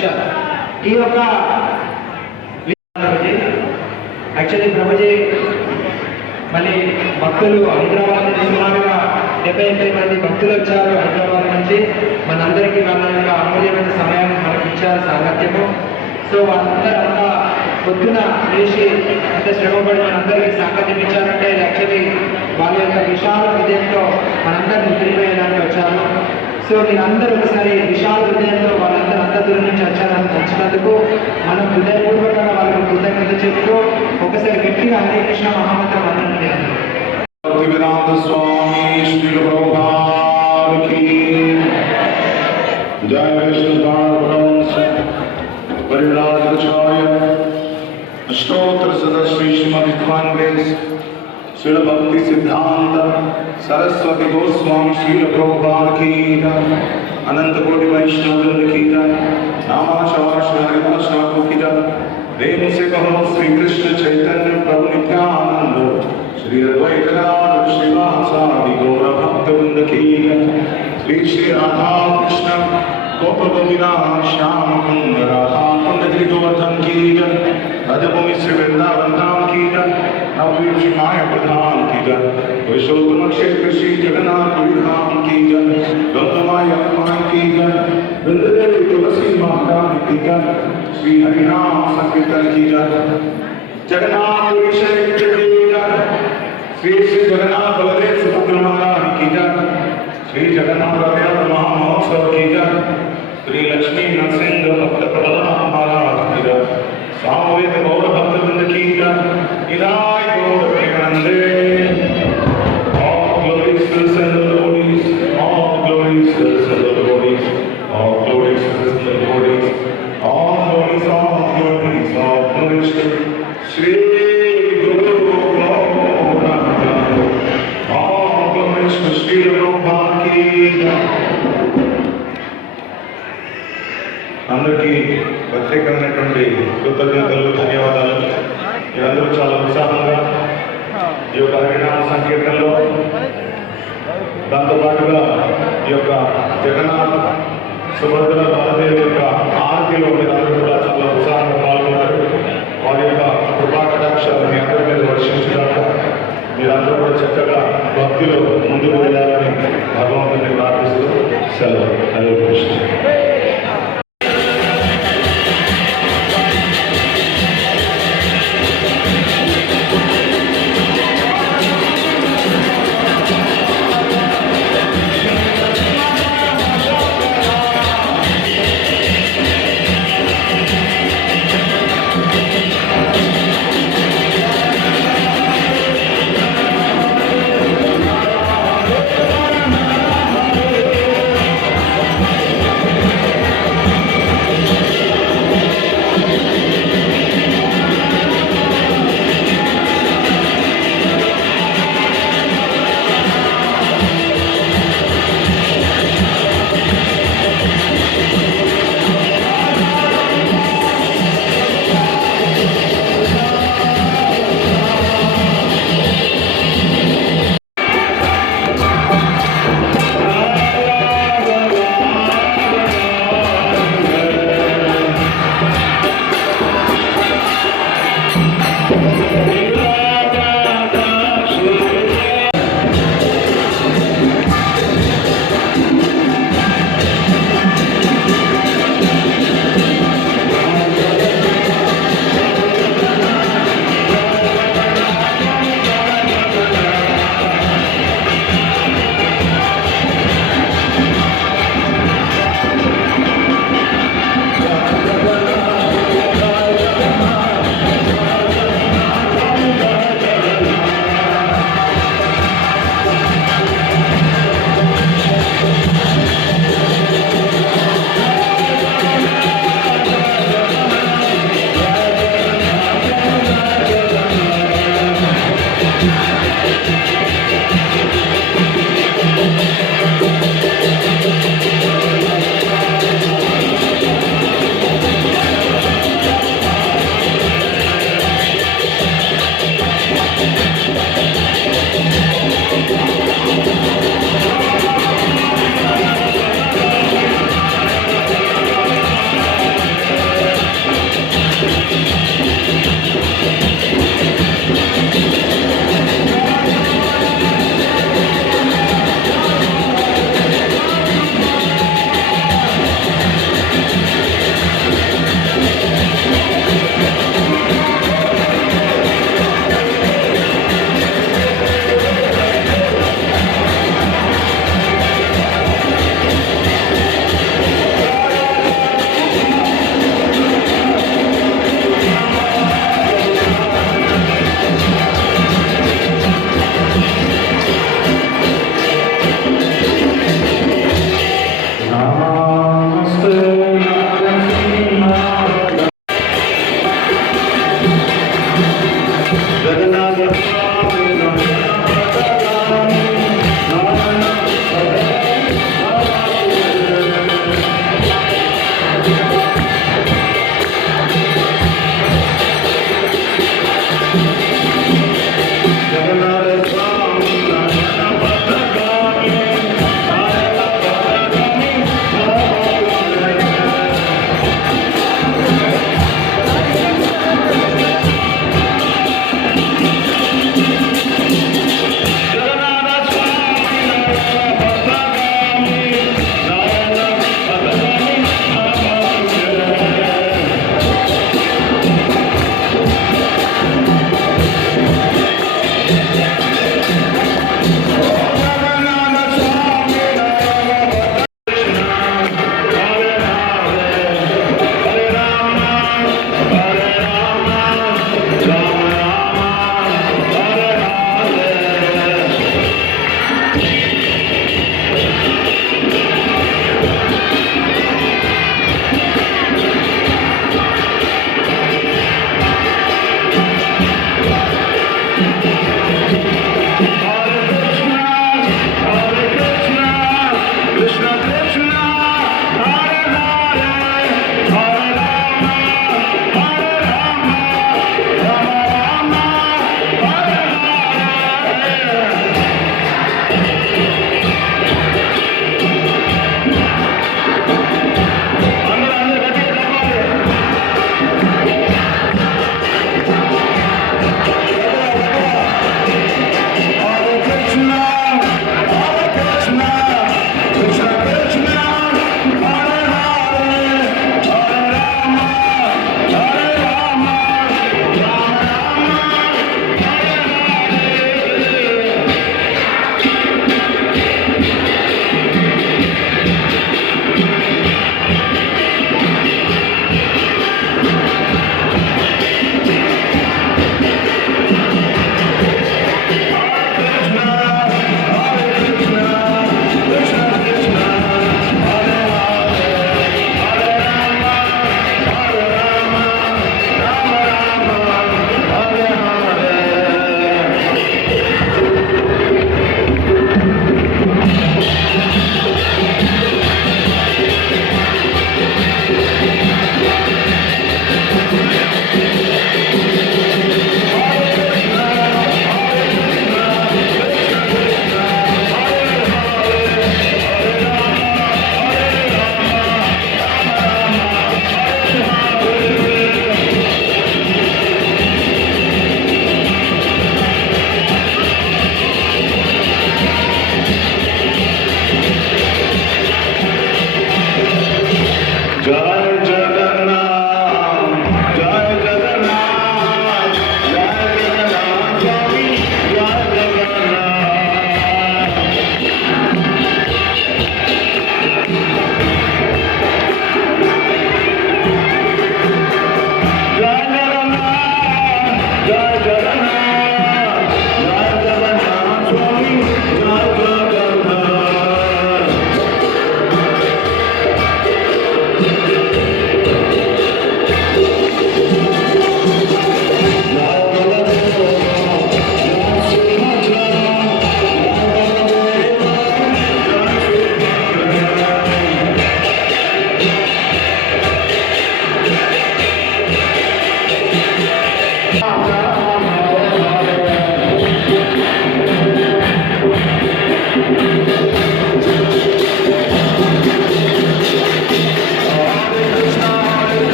విషయాలు ఈ యొక్క యాక్చువల్లీ ప్రభుజీ మళ్ళీ భక్తులు హైదరాబాద్ నుంచి సుమారుగా 70-80 మంది భక్తులు వచ్చారు హైదరాబాద్ నుంచి. మనందరికీ వాళ్ళ యొక్క అమూల్యమైన సమయాన్ని మనకి ఇచ్చారు సాంగత్యము. సో వాళ్ళందరూ పొద్దున లేచి అంత శ్రమపడి మనందరికీ సాంగత్యం ఇచ్చారంటే యాక్చువల్లీ వాళ్ళ యొక్క విశాల హృదయంతో మనందరూ ముద్రిపోయేదానికి వచ్చారు. సో మీరందరూ ఒకసారి విశాల హృదయంతో వాళ్ళందరూ అంత దూరం నుంచి వచ్చారని వచ్చినందుకు మనం హృదయపూర్వకంగా వాళ్ళకు కృతజ్ఞత చెప్తూ ఒకసారి గట్టిగా హరే కృష్ణ మహామంత్రం అనండి. अष्टोत्तर सदस्वी श्रीमती कांग्रेस श्रील भक्ति सिद्धांत सरस्वती गोस्वामी श्रील प्रभुपाद की अनंत कोटि वैष्णव की नामाचार श्री हरिदास ठाकुर की प्रेम से कहो श्री कृष्ण चैतन्य प्रभु नित्यानंद श्री अद्वैतनाथ श्रीवासादि गौर भक्त वृंद की श्री श्री राधा कृष्ण गोप गोविंदा श्याम कुंद राधा कुंद गिरि गोवर्धन की राजभूमि श्री वृंदावन धाम की नवद्वीप श्री माया प्रधान की पुरुषोत्तम क्षेत्र श्री जगन्नाथ धाम की गौतमाया की वृंददेवी तुलसी माता की श्री हरिनाम संकीर्तन की जगन्नाथ क्षेत्र की श्री श्री जगन्नाथ बलदेव सुभद्र महाराज की श्री जगन्नाथ रथ महोत्सव की श्री लक्ष्मी नरसिंह भक्त प्रहलाद महाराज की सामवेद गौर भक्त वृंद की इदाय गौर प्रेमानंदे all glories to the Lord, all glories to the Lord, all glories to the Lord, all glories, all glories, all glories to Shri Guru Govinda, all glories to Shri Prabhupada ki. అందరికీ ప్రత్యేకమైనటువంటి కృతజ్ఞతలు, ధన్యవాదాలు. మీరందరూ చాలా ఉత్సాహంగా ఈ యొక్క హరినామ సంకీర్తనలో దాంతోపాటుగా ఈ యొక్క జగన్నాథ్ సుభద్ర బాలదేవి యొక్క ఆరతిలో మీరందరూ కూడా చాలా ఉత్సాహంగా పాల్గొన్నారు. వారి యొక్క కృపా కటాక్షాలు మీ అందరి మీద వర్షించడాక మీరందరూ కూడా చక్కగా భక్తిలో ముందుకు వెళ్ళాలని భగవంతుని ప్రార్థిస్తూ సెలవు. హరే కృష్ణ.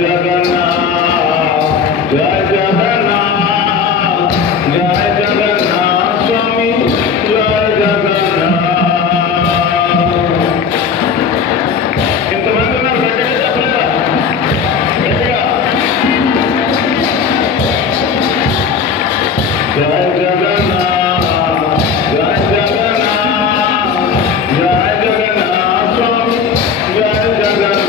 జగన్నాథ్ జయ జగన్నాథ్ జయ జగన్నాథ్ స్వామి జయ జగన్నాథ్. ఎంతమంది ఉన్నారు? గట్టిగా చెప్పలేదా? గట్టిగా జయ జగన్నాథ్ జయ జగన్నాథ్ జయ జగన్నాథ్ స్వామి జయ జగన్నాథ్.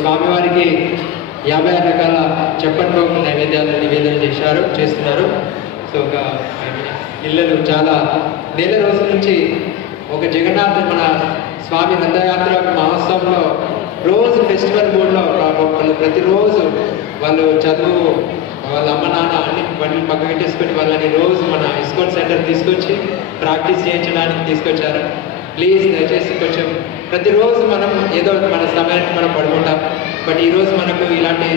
స్వామివారికి 56 రకాల చెప్పట్లో నైవేద్యాలు నివేదన చేస్తున్నారు. సో ఒక ఇళ్ళలు చాలా నెల రోజుల నుంచి ఒక జగన్నాథ మన స్వామి రథయాత్ర మహోత్సవంలో రోజు ఫెస్టివల్ మూడ్లో వాళ్ళు ప్రతిరోజు వాళ్ళు చదువు వాళ్ళ అమ్మ నాన్న అన్ని బండ్లు పక్క పెట్టేసుకొని వాళ్ళని రోజు మన ఇస్కాన్ సెంటర్ తీసుకొచ్చి ప్రాక్టీస్ చేయించడానికి తీసుకొచ్చారు. ప్లీజ్ దయచేసి కొంచెం ప్రతిరోజు మనం ఏదో మన సమయానికి మనం పడుకుంటాం. బట్ ఈరోజు మనకు ఇలాంటి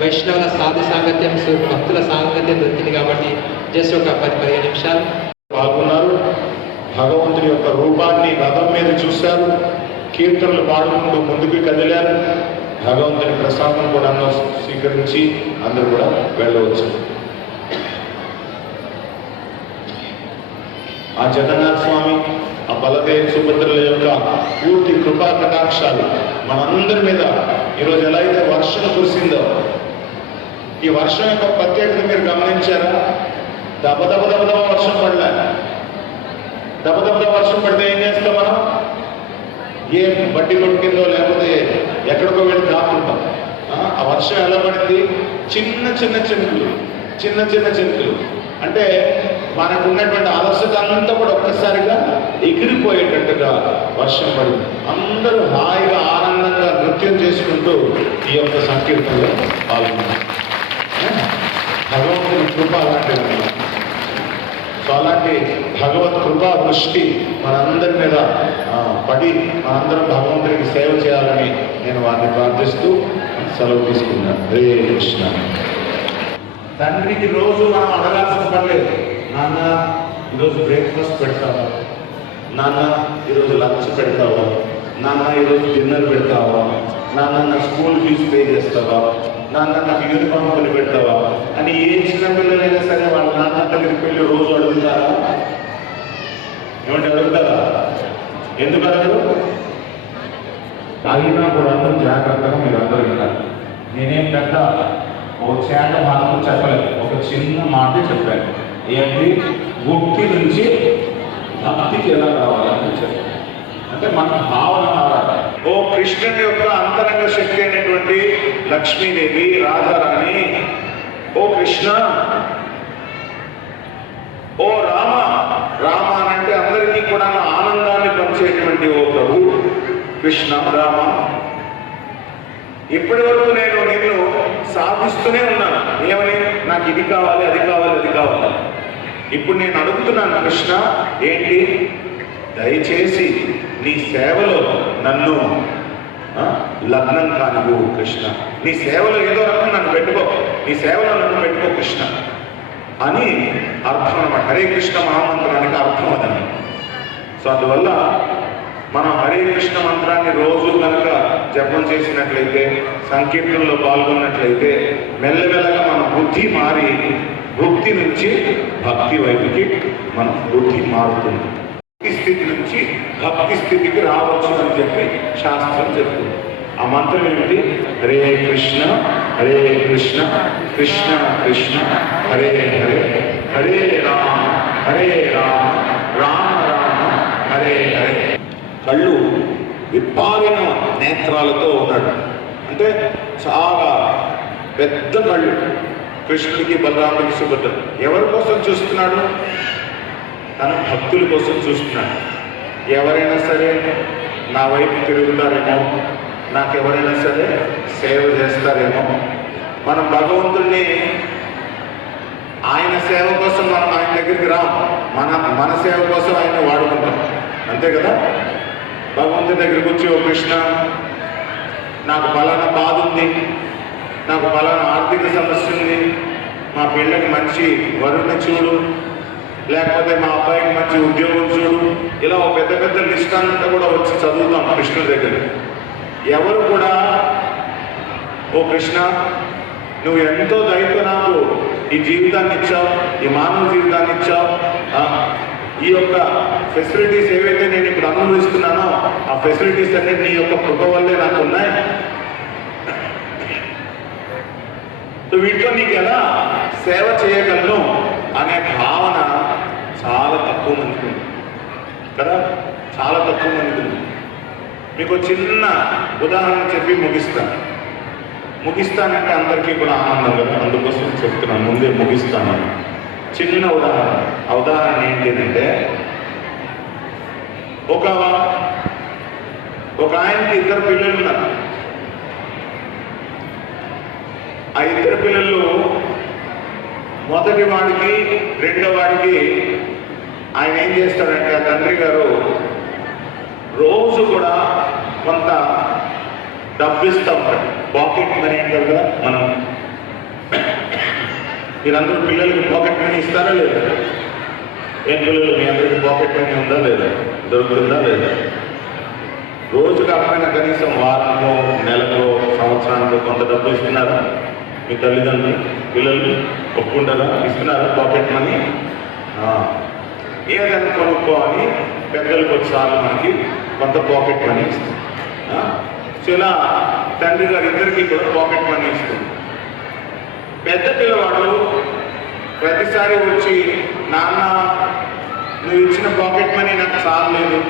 వైష్ణవుల సాధు సాంగత్యం భక్తుల సాంగత్యం దొరికింది కాబట్టి జస్ట్ ఒక 10-15 నిమిషాలు పాల్గొన్నారు. భగవంతుని యొక్క రూపాన్ని రథం మీద చూశారు. కీర్తనలు పాడుకుంటూ ముందుకు కదిలారు. భగవంతుని ప్రసాదం కూడా స్వీకరించి అందరూ కూడా వెళ్ళవచ్చు. ఆ జగన్నాథ స్వామి, ఆ బలదేవ్ సుభద్రుల యొక్క పూర్తి కృపా కటాక్షాలు మనందరి మీద ఈరోజు ఎలా అయితే వర్షం కురిసిందో, ఈ వర్షం యొక్క ప్రత్యేకత మీరు గమనించారా? దబ దబ దబ దబ వర్షం పడలే. దబ దబ దబ వర్షం పడితే ఏం చేస్తాం మనం? ఏ బట్టి కొట్టుకిందో లేకపోతే ఎక్కడికో వెళ్ళి దాక్కుంటాం. ఆ వర్షం ఎలా పడింది? చిన్న చిన్న చినుకులు, చిన్న చిన్న చినుకులు. అంటే మనకు ఉన్నటువంటి అలసట అంతా కూడా ఒక్కసారిగా ఎగిరిపోయేటట్టుగా వర్షం పడింది. అందరూ హాయిగా ఆనందంగా నృత్యం చేసుకుంటూ ఈ యొక్క సంకీర్తనలో పాల్గొన్నారు. భగవంతుని కృప అలాంటిది. సో అలాంటి భగవత్ కృపా దృష్టి మనందరి మీద పడి మనందరం భగవంతునికి సేవ చేయాలని నేను వారిని ప్రార్థిస్తూ సెలవు తీసుకున్నాను. హరే కృష్ణ. తండ్రికి రోజు మనం అడగాల్సిన పర్లేదు. నాన్న ఈరోజు బ్రేక్ఫాస్ట్ పెడతావా? నాన్న ఈరోజు లంచ్ పెడతావా? నాన్న ఈరోజు డిన్నర్ పెడతావా? నాన్న నా స్కూల్ ఫీజు పే చేస్తావా? నాన్న నాకు యూనిఫామ్ కొని పెడతావా అని ఏ చిన్నపిల్లలైనా సరే వాళ్ళ నాన్న దగ్గరికి వెళ్ళి రోజు అడుగుతారా? ఏమంటే అడుగుతారా? ఎందుకు అడగరు? తాగినా కూడా జాగ్రత్తగా మీరు అందరూ విన్నారు. నేనేం పెద్ద ఒక చేట మాత్రం చెప్పలేదు, ఒక చిన్న మాట చెప్పాను. ఏంటి? భక్తి నుంచి భక్తికి ఎలా రావాలని చెప్పాను. అంటే మన భావన మారాలి. ఓ కృష్ణుని యొక్క అంతరంగ శక్తి అయినటువంటి లక్ష్మీదేవి, రాధారాణి, ఓ కృష్ణ, ఓ రామ. రామ అంటే అందరికీ కూడా ఆనందాన్ని పంచేటువంటి ఓ ప్రభు కృష్ణ రామ. ఇప్పటి వరకు నేను నిన్ను సాధిస్తూనే ఉన్నాను. ఏమని? నాకు ఇది కావాలి, అది కావాలి, అది కావాలి. ఇప్పుడు నేను అడుగుతున్నాను కృష్ణ, ఏంటి? దయచేసి నీ సేవలో నన్ను లగ్నం కానివ్వు కృష్ణ. నీ సేవలో ఏదో రకం నన్ను పెట్టుకో, నీ సేవలో నన్ను పెట్టుకో కృష్ణ అని అర్థం అన్నమాట. హరే కృష్ణ మహామంత్రానికి అర్థం అదని. సో అందువల్ల మనం హరే కృష్ణ మంత్రాన్ని రోజు కనుక జపం చేసినట్లయితే, సంకీర్తనలో పాల్గొన్నట్లయితే మెల్లమెల్లగా మన బుద్ధి మారి భక్తి నుంచి భక్తి వైపుకి మన బుద్ధి మారుతుంది. భక్తి స్థితి నుంచి భక్తి స్థితికి రావచ్చు అని చెప్పి శాస్త్రం చెప్తుంది. ఆ మంత్రం ఏమిటి? హరే కృష్ణ హరే కృష్ణ కృష్ణ కృష్ణ హరే హరే హరే రామ హరే రామ రామ రామ హరే హరే. కళ్ళు విప్పారిన నేత్రాలతో ఉన్నాడు. అంటే చాలా పెద్ద కళ్ళు కృష్ణుడికి, బలరాముడికి, సుభద్ర. ఎవరి కోసం చూస్తున్నాడు? తన భక్తుల కోసం చూస్తున్నాడు. ఎవరైనా సరే నా వైపు తిరుగుతారేమో, నాకెవరైనా సరే సేవ చేస్తారేమో. మనం భగవంతుడిని ఆయన సేవ కోసం మనం ఆయన దగ్గరికి రాం, మన సేవ కోసం ఆయన వాడుకుంటాం. అంతే కదా? భగవంతుడి దగ్గరికి వచ్చి, ఓ కృష్ణ, నాకు పలానా బాధ ఉంది, నాకు పలానా ఆర్థిక సమస్య ఉంది, మా పిల్లకి మంచి వరుణ్ణి చూడు, లేకపోతే మా అబ్బాయికి మంచి ఉద్యోగం చూడు. ఇలా ఒక పెద్ద పెద్ద లిస్ట్ అంతా కూడా వచ్చి చదువుతాం కృష్ణుడి దగ్గర. ఎవరు కూడా, ఓ కృష్ణ, నువ్వు ఎంతో దయతో నాకు ఈ జీవితాన్ని ఇచ్చావు, ఈ మానవ జీవితాన్ని ఇచ్చావు, ఈ యొక్క ఫెసిలిటీస్ ఏవైతే నేను ఇప్పుడు అనుభవిస్తున్నానో ఆ ఫెసిలిటీస్ అన్ని నీ యొక్క కృప వల్లే నాకు ఉన్నాయి. వీటిలో నీకు ఎలా సేవ చేయగలను అనే భావన చాలా తక్కువ మందికి ఉంది కదా, చాలా తక్కువ మందికి ఉంది. మీకు చిన్న ఉదాహరణ చెప్పి ముగిస్తానంటే అందరికీ కూడా ఆనందం కదా, అందుకోసం చెప్తున్నాను, ముందే ముగిస్తాను. చిన్న ఉదాహరణ. ఆ ఉదాహరణ ఏంటంటే, ఒక ఆయనకి 2 పిల్లలు ఉన్నారు. ఆ 2 పిల్లలు మొదటి వాడికి, రెండో వాడికి ఆయన ఏం చేస్తాడంటే, ఆ తండ్రి గారు రోజు కూడా కొంత డబ్బు ఇస్తూ ఉంటాడు. పాకెట్ మనీ అంటారు కదా మనం. మీరందరూ పిల్లలకి పాకెట్ మనీ ఇస్తారా లేదా? ఏం పిల్లలు, మీ అందరికీ పాకెట్ మనీ ఉందా లేదా? దొరుకుతుందా లేదా? రోజు కాకపోయినా కనీసం వారంలో, నెలకు, సంవత్సరానికి కొంత డబ్బు ఇస్తున్నారా మీ తల్లిదండ్రులు? పిల్లలు ఒప్పుకుంటారా? ఇస్తున్నారా పాకెట్ మనీ? ఏదైనా కొనుక్కో అని పెద్దలకు ఒకసారి మనకి కొంత పాకెట్ మనీ ఇస్తుంది. సో ఇలా తండ్రి గారు ఇద్దరికి కూడా పాకెట్ మనీ ఇస్తుంది. పెద్ద పిల్లవాడు ప్రతిసారి వచ్చి నాన్న నువ్వు ఇచ్చిన పాకెట్ మనీ నాకు చాలలేదు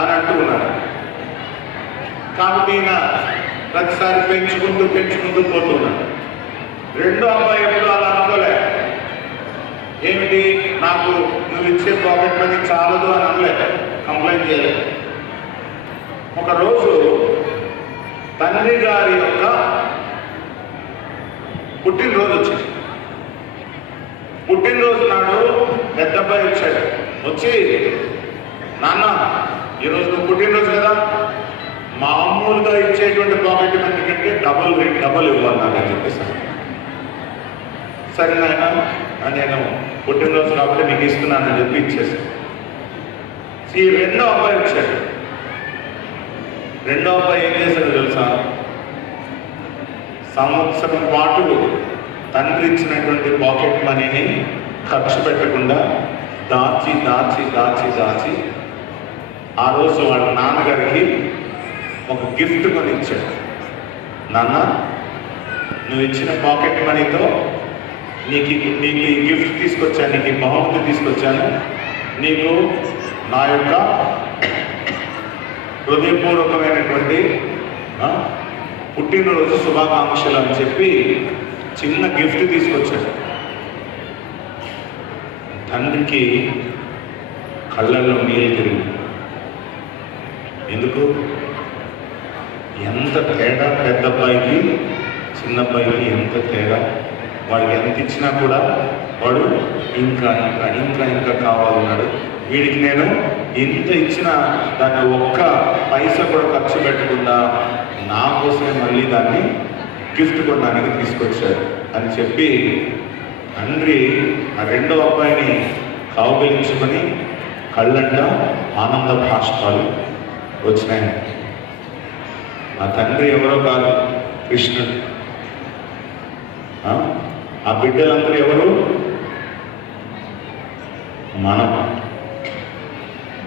అని అంటూ ఉన్నాడు. కాబట్టి ఈయన ప్రతిసారి పెంచుకుంటూ పోతున్నాడు. రెండో అబ్బాయి ఎప్పుడు అలా అనుకోలే. ఏమిటి నాకు నువ్వు ఇచ్చే పాకెట్ మనీ చాలదు అని అనలేదు, కంప్లైంట్ చేయలేదు. ఒకరోజు తండ్రి గారి యొక్క పుట్టినరోజు వచ్చింది. పుట్టినరోజు నాడు పెద్ద అబ్బాయి వచ్చాడు. వచ్చి నాన్న ఈరోజు నువ్వు పుట్టినరోజు కదా, మామూలుగా ఇచ్చేటువంటి పాకెట్ మనీ కంటే డబల్ ఇవ్వాలి నాకు అని చెప్పేసాను. సరే నాయన నేను పుట్టినరోజు కాబట్టి నీకు ఇస్తున్నానని చెప్పి ఇచ్చేసాను. ఈ రెండో అబ్బాయి వచ్చాడు. రెండో అబ్బాయి ఏం చేశాడో తెలుసా? సంవత్సరం పాటు తండ్రి ఇచ్చినటువంటి పాకెట్ మనీని ఖర్చు పెట్టకుండా దాచి ఆ రోజు వాళ్ళ నాన్నగారికి ఒక గిఫ్ట్ కొని ఇచ్చాడు. నాన్న నువ్వు ఇచ్చిన పాకెట్ మనీతో నీకు ఈ గిఫ్ట్ తీసుకొచ్చాను, నీకు ఈ బహుమతి తీసుకొచ్చాను, నీకు నా యొక్క హృదయపూర్వకమైనటువంటి పుట్టినరోజు శుభాకాంక్షలు అని చెప్పి చిన్న గిఫ్ట్ తీసుకొచ్చాడు. తండ్రికి కళ్ళల్లో నీళ్ళు తిరిగి. ఎందుకు? ఎంత తేడా పెద్ద అబ్బాయికి చిన్న అబ్బాయికి, ఎంత తేడా. వాడికి ఎంత ఇచ్చినా కూడా వాడు ఇంకా కావాలన్నాడు. వీడికి నేను ఎంత ఇచ్చినా దాన్ని ఒక్క పైసా కూడా ఖర్చు పెట్టకుండా నా కోసమే మళ్ళీ దాన్ని గిఫ్ట్ కొనడానికి తీసుకొచ్చాడు అని చెప్పి తండ్రి ఆ రెండో అబ్బాయిని కౌగిలించుకొని కళ్ళంట ఆనంద భాష్పాలు వచ్చినాయి. ఆ తండ్రి ఎవరో కాదు, కృష్ణుడు. ఆ బిడ్డలందరూ ఎవరు?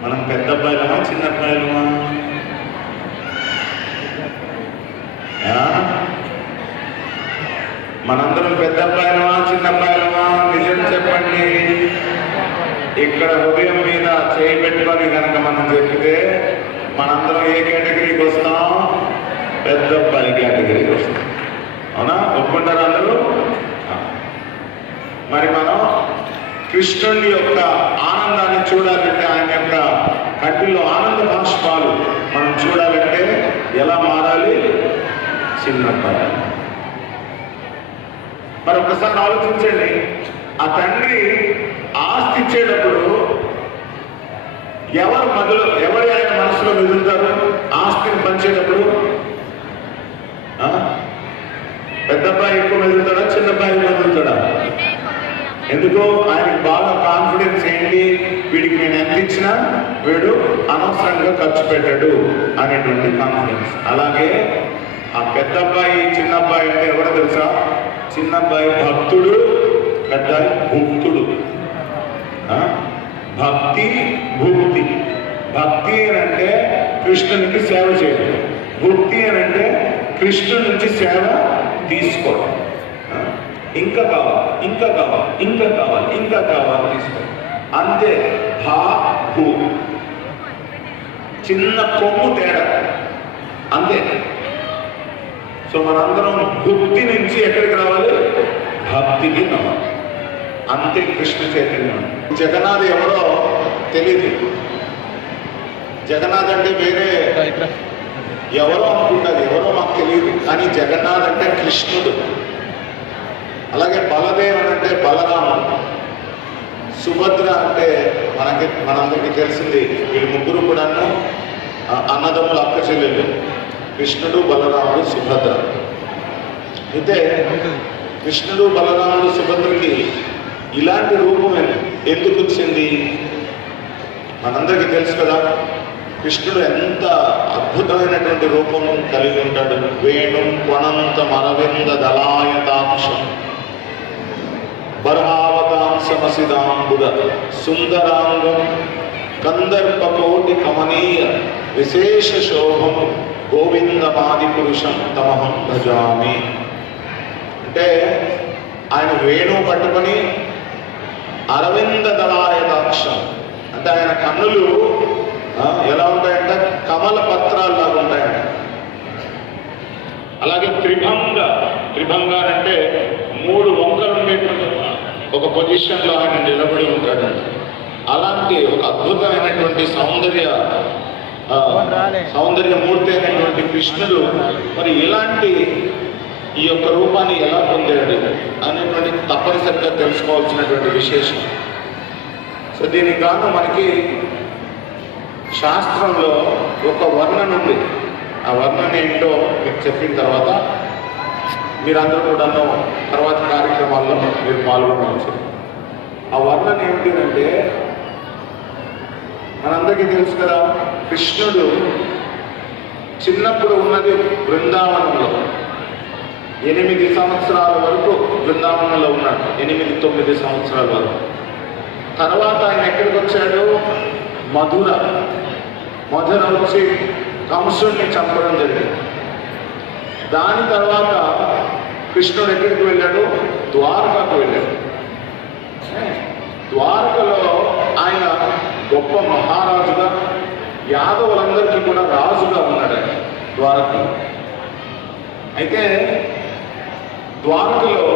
మనం పెద్ద అబ్బాయిలమా చిన్న అబ్బాయిలమా? మనందరం పెద్ద అబ్బాయిలమా చిన్న అబ్బాయిలమా? నిజం చెప్పండి. ఇక్కడ హృదయం మీద చేయి పెట్టుకొని కనుక మనం చెప్తే మనందరం ఏ కేటగిరీకి వస్తాం? పెద్ద అబ్బాయి కేటగిరీకి వస్తాం. అవునా? ఒప్పుకుంటారు అందరూ? మరి మనం కృష్ణుడి యొక్క ఆనందాన్ని చూడాలంటే, ఆయన యొక్క కంటిలో ఆనంద భాష్పాలు మనం చూడాలంటే ఎలా మారాలి? చిన్నబ్బాయి. మరి ఒకసారి ఆలోచించండి. ఆ తండ్రి ఆస్తి ఇచ్చేటప్పుడు ఎవరు ఆయన మనసులో మెదులుతారు? ఆస్తిని పంచేటప్పుడు పెద్ద అబ్బాయి ఎక్కువ మెదులుతాడా, చిన్న అబ్బాయి మెదులుతాడా? ఎందుకు? ఆయనకు బాగా కాన్ఫిడెన్స్ ఏంటి? వీడికి నేను ఎంత ఇచ్చినా వీడు అనవసరంగా ఖర్చు పెట్టాడు అనేటువంటి కాన్ఫిడెన్స్. అలాగే ఆ పెద్ద అబ్బాయి చిన్న అబ్బాయి అంటే ఎవరు తెలుసా? చిన్న అబ్బాయి భక్తుడు, పెద్ద భుక్తుడు. భక్తి భుక్తి. భక్తి అని అంటే కృష్ణునికి సేవ చేయడం, భుక్తి అని అంటే కృష్ణుడి నుంచి సేవ తీసుకోవడం. ఇంకా కావాలి తీసుకోవడం. అంతే. భా భూ, చిన్న కొమ్ము తేడా, అంతే. సో మనందరం భక్తి నుంచి ఎక్కడికి రావాలి? భక్తికి రావాలి. అంతే కృష్ణ చైతన్యం. జగన్నాథ్ ఎవరో తెలియదు. జగన్నాథ్ అంటే వేరే ఎవరో అనుకుంటారు, ఎవరో మాకు తెలియదు. కానీ జగన్నాథ్ అంటే కృష్ణుడు. అలాగే బలదేవుడు అంటే బలరాముడు. సుభద్ర అంటే మనందరికీ తెలిసింది. వీళ్ళు ముగ్గురు కూడాను అన్నదమ్ముల అక్క చెల్లెలు. కృష్ణుడు, బలరాముడు, సుభద్ర. అయితే కృష్ణుడు, బలరాముడు, సుభద్రకి ఇలాంటి రూపం ఎందుకు వచ్చింది? మనందరికీ తెలుసు కదా. కృష్ణుడు ఎంత అద్భుతమైనటువంటి రూపం కలిగి ఉంటాడు. వేణు కొనంత మరవింద దళాయతాక్షం. బర్హావతాంసమసిదాంబుద సుందరాంగం కందర్పకోటి కమనీయ విశేష శోభం గోవిందమాది పురుషం తమహం భజామి. అంటే ఆయన వేణువు పట్టుకొని అరవింద దళాయతాక్షం అంటే ఆయన కన్నులు ఎలా ఉంటాయంటే కమల పత్రాల్లాగా ఉంటాయంట. అలాగే త్రిభంగ అంటే 3 వంకలు ఉండేటువంటి ఒక పొజిషన్లో ఆయన నిలబడి ఉంటాడు. అలాంటి ఒక అద్భుతమైనటువంటి సౌందర్యమూర్తి అయినటువంటి కృష్ణుడు మరి ఇలాంటి ఈ యొక్క రూపాన్ని ఎలా పొందాడు అనేటువంటి తప్పనిసరిగా తెలుసుకోవాల్సినటువంటి విశేషం. సో దీనికి గాను మనకి శాస్త్రంలో ఒక వర్ణన ఉంది. ఆ వర్ణన ఏంటో మీకు చెప్పిన తర్వాత మీరందరూ కూడాను తర్వాత కార్యక్రమాల్లో మీరు పాల్గొనవచ్చు. ఆ వర్ణన ఏమిటి అంటే మనందరికీ తెలుసు కదా, కృష్ణుడు చిన్నప్పుడు ఉన్నది బృందావనంలో 8 సంవత్సరాల వరకు బృందావనంలో ఉన్నాడు. 8-9 సంవత్సరాల వరకు. తర్వాత ఆయన ఎక్కడికి వచ్చాడు? మధుర వచ్చి కంసుడిని చంపడం జరిగింది. దాని తర్వాత కృష్ణుడు ఎక్కడికి వెళ్ళాడు? ద్వారకాకు వెళ్ళాడు. ద్వారకలో ఆయన గొప్ప మహారాజుగా, యాదవులందరికీ కూడా రాజుగా ఉన్నాడు ఆయన ద్వారకలో. అయితే ద్వారకలో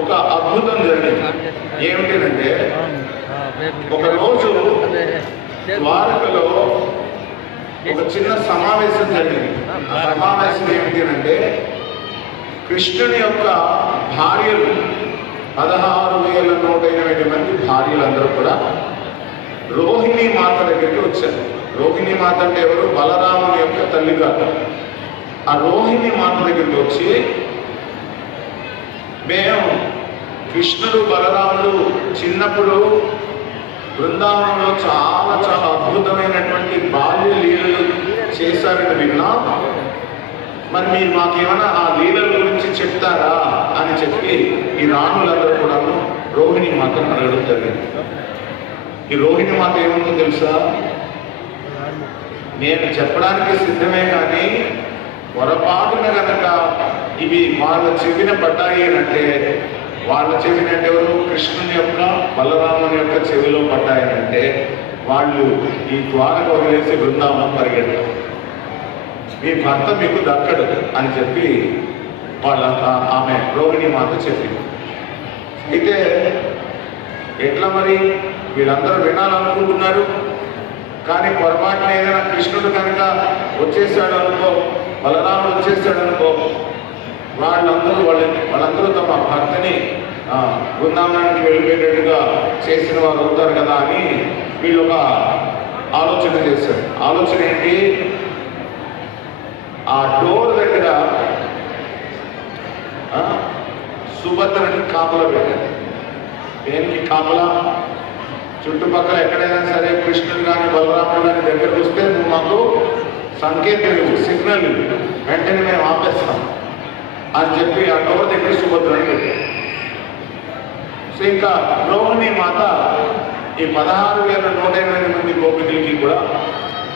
ఒక అద్భుతం జరిగింది. ఏమిటంటే ఒకరోజు ద్వారకలో ఒక చిన్న సమావేశం జరిగింది. ఆ సమావేశం ఏమిటంటే కృష్ణుని యొక్క భార్యలు 16,108 మంది భార్యలందరూ కూడా రోహిణీ మాత దగ్గరికి వచ్చారు. రోహిణీ మాత అంటే ఎవరు? బలరాముని యొక్క తల్లిగారు. ఆ రోహిణీ మాత దగ్గరికి వచ్చి, మేము కృష్ణుడు బలరాముడు చిన్నప్పుడు బృందావనంలో చాలా చాలా అద్భుతమైనటువంటి బాల్య లీలలు చేశారని విన్నాం. మరి మీరు మాకేమైనా ఆ లీలల గురించి చెప్తారా అని చెప్పి ఈ రాణులందరూ కూడా రోహిణీ మాతను అడగడం జరిగింది. ఈ రోహిణీ మాత ఏముందో తెలుసా? నేను చెప్పడానికి సిద్ధమే కానీ పొరపాటున కనుక ఇవి వాళ్ళ చెవిన పడ్డాయి అంటే, వాళ్ళ చెవిన అంటే ఎవరు? కృష్ణుని యొక్క బలరాముని యొక్క చెవిలో పడ్డాయనంటే వాళ్ళు ఈ ద్వారక వదిలేసి బృందావనం పరిగెడతారు. మీ భర్త మీకు దక్కడు అని చెప్పి ఆమె రోహిణీ మాత చెప్పింది. అయితే ఎట్లా మరి? వీళ్ళందరూ వినాలనుకుంటున్నారు కానీ పొరపాటున ఏదైనా కృష్ణుడు కనుక వచ్చేసాడు అనుకో, బలరాముడు వచ్చేసాడు అనుకో, వాళ్ళందరూ తమ భర్తని బృందావనానికి వెళ్ళిపోయేటట్టుగా చేసిన వారు అవుతారు కదా అని వీళ్ళు ఒక ఆలోచన చేశారు. ఆలోచన ఏంటి? ఆ డోర్ దగ్గర సుభద్రని కాపలా పెట్టారు. దేనికి కాపలా? చుట్టుపక్కల ఎక్కడైనా సరే కృష్ణుడు కానీ బలరాముడు కానీ దగ్గరకు వస్తే నువ్వు మాకు సంకేతం ఇవ్వు, సిగ్నల్ ఇవ్వు, వెంటనే మేము ఆపేస్తాం అని చెప్పి ఆ డోర్ దగ్గర సుభద్రని పెట్టారు. సో ఇంకా రోహిణీ మాత ఈ 16,108 మంది గోపికలకి కూడా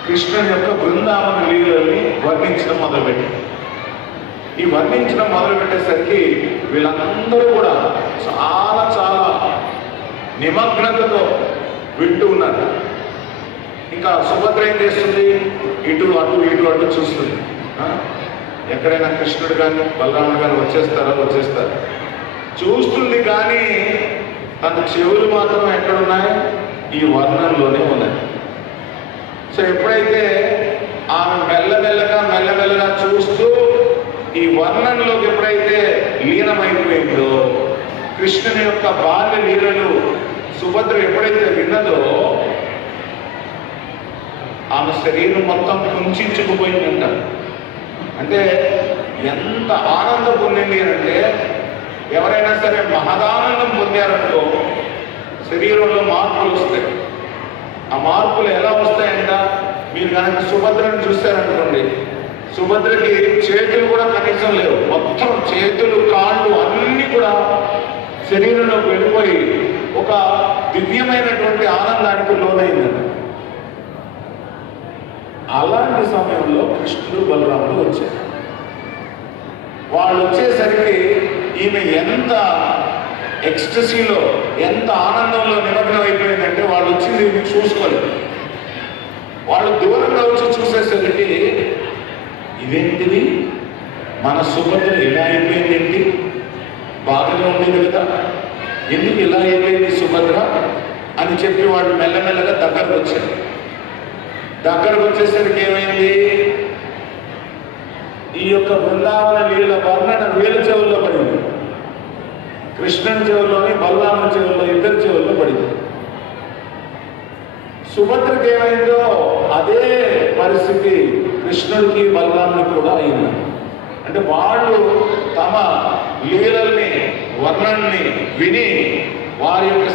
కృష్ణుని యొక్క బృందావన లీలల్ని వర్ణించడం మొదలుపెట్టింది. ఈ వర్ణించడం మొదలుపెట్టేసరికి వీళ్ళందరూ కూడా చాలా చాలా నిమగ్నతతో వింటూ ఉన్నారు. ఇంకా సుభద్ర ఏం చేస్తుంది? ఇటు అటు చూస్తుంది. ఎక్కడైనా కృష్ణుడు కానీ బలరాముడు కానీ వచ్చేస్తారు చూస్తుంది. కానీ తన చెవులు మాత్రం ఎక్కడున్నాయి? ఈ వర్ణంలోనే ఉన్నాయి. సో ఎప్పుడైతే ఆమె మెల్లమెల్లగా చూస్తూ ఈ వర్ణంలోకి ఎప్పుడైతే లీనమైపోయిందో, కృష్ణుని యొక్క బాల్య లీలలు సుభద్ర ఎప్పుడైతే విన్నదో ఆమె శరీరం మొత్తం కుంచుకుపోయిందంట. అంటే ఎంత ఆనందం పొందింది అంటే, ఎవరైనా సరే మహదానందం పొందారనుకో శరీరంలో మార్పులు వస్తాయి. ఆ మార్పులు ఎలా వస్తాయంట? మీరు కనుక సుభద్రను చూస్తారనుకోండి, సుభద్రకి చేతులు కూడా కనీసం లేవు. మొత్తం చేతులు కాళ్ళు అన్నీ కూడా శరీరంలోకి వెళ్ళిపోయి ఒక దివ్యమైనటువంటి ఆనందానికి లోనైంది. అలాంటి సమయంలో కృష్ణుడు బలరాముడు వచ్చారు. వాళ్ళు వచ్చేసరికి ఈమె ఎంత ఎక్స్టసీలో, ఎంత ఆనందంలో నిమగ్నం అయిపోయిందంటే వాళ్ళు వచ్చింది ఈమె చూసుకోలేదు. వాళ్ళు దూరంగా వచ్చి చూసేసరికి ఇదేంటిది, మన సుభద్ర ఇలా అయిపోయింది ఏంటి, బాగానే ఉండేది కదా, ఎందుకు ఇలా అయిపోయింది సుభద్ర అని చెప్పి వాళ్ళు మెల్లమెల్లగా దగ్గరకు వచ్చారు. దగ్గరకు వచ్చేసరికి ఏమైంది, ఈ యొక్క బృందావన లీల వర్ణన వీళ్ళ చెవుల్లో పడింది. కృష్ణుని చెవుల్లోని బలరాముని చెవుల్లో, ఇద్దరి చెవుల్లో పడింది. సుభద్రకి ఏమైందో అదే పరిస్థితి కృష్ణుడికి బలరామునికి కూడా అయింది. అంటే వాళ్ళు తమ లీలల్ని వర్ణన్ని విని వారి యొక్క